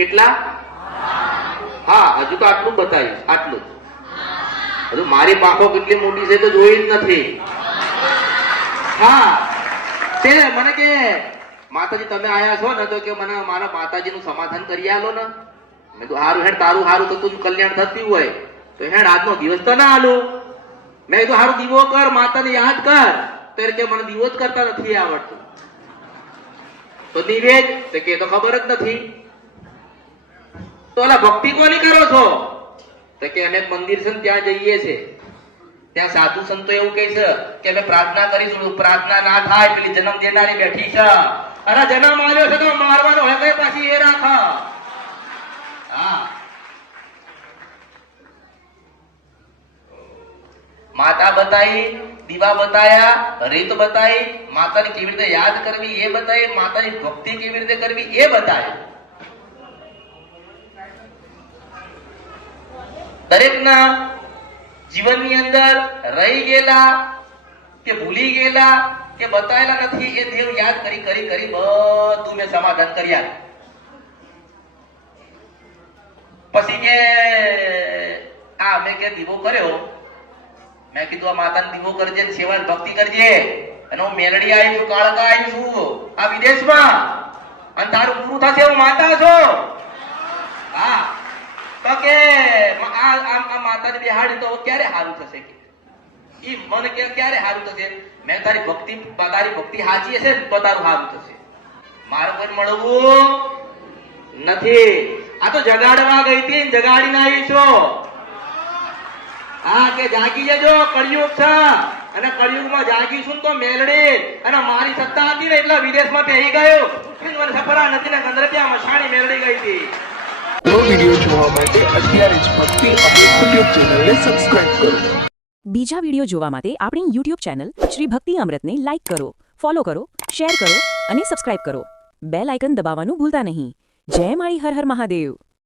કેટલા? હા, હજુ તો આટલું બતાવીશ, આટલું હજુ મારી પાંખો કેટલી મોટી છે તો જોઈ જ નથી. હા, તે મને કે માતાજી તમે આયા છો ને તો કે મને મારા માતાજીનું સમાધાન કરી આલો ને. મેં તો હારું હેડ, તારું હારું તો તું કલ્યાણ થતી હોય તો હેડ આજનો દિવસ તો ના આલું. મેં તો હારું દીવો કર, માતાને યાદ કર. ત્યારે કે મને દીવો જ કરતા નથી આવડતું. તો નિવેદ કે તો ખબર જ નથી. તો ઓલા ભક્તિ કોની કરો છો? તો કે અમે મંદિર છે ને ત્યાં જઈએ છે. ત્યાં સાધુ સંતો એવું કહે છે કે અમે પ્રાર્થના કરીશું, પ્રાર્થના ના થાય પેલી જન્મ દેનારી બેઠી છે. અરે જન્મ આવ્યો છે તો મારવાનો હોય કઈ પાછી એ રાખ. હા, માતા બતાઈ, દીવા બતાયા, રીત બતાઈ, માતાને કેવી રીતે યાદ કરવી એ બતાઈ, માતાની ભક્તિ કેવી રીતે કરવી એ બતાય. દરેકના જીવનની અંદર રહી ગયેલા કે ભૂલી ગયેલા કે બતાયેલા નથી એ દેવ યાદ કરી કરી કરી બધું મેં સમાધાન કર્યા. પછી કે આ મેં કે દીવો કર્યો, મેં કીધું આ માતાને દીવો કરજે, સેવા ભક્તિ કરજે. અને હું મેલડી આવી છું, કાળકા આવી છું આ વિદેશમાં, અને તારું પૂરું થશે હું માતા છો. હા, તો કે આ માતાને બેહાડી તો ક્યારે સારું થશે કે ઈ મને કે ક્યારે સારું થશે? મેં તારી ભક્તિ સાચી હશે તો તારું સારું થશે. મારે કોઈ મળવું નથી. આ તો જગાડવા ગઈ હતી, જગાડીને આવી છો. હા, કે જાગી જજો, કળિયુગ છે અને કળિયુગમાં જાગીશું તો મેલડી. અને મારી સત્તા હતી ને એટલે વિદેશમાં પહેરી ગયો. મને સફરા નથી ને ગંદરપિયા મસાણી મેલડી ગઈ હતી. નવો વિડિયો જોવા માટે અત્યારે જ ભક્તિ અમૃત યુટ્યુબ ચેનલને સબસ્ક્રાઇબ કરો. બીજા વિડિયો જોવા માટે આપણી યુટ્યુબ ચેનલ શ્રી ભક્તિ અમૃતને લાઇક કરો, ફોલો કરો, શેર કરો અને સબસ્ક્રાઇબ કરો. બેલ આઇકન દબાવવાનું ભૂલતા નહીં. જય માળી હર હર મહાદેવ.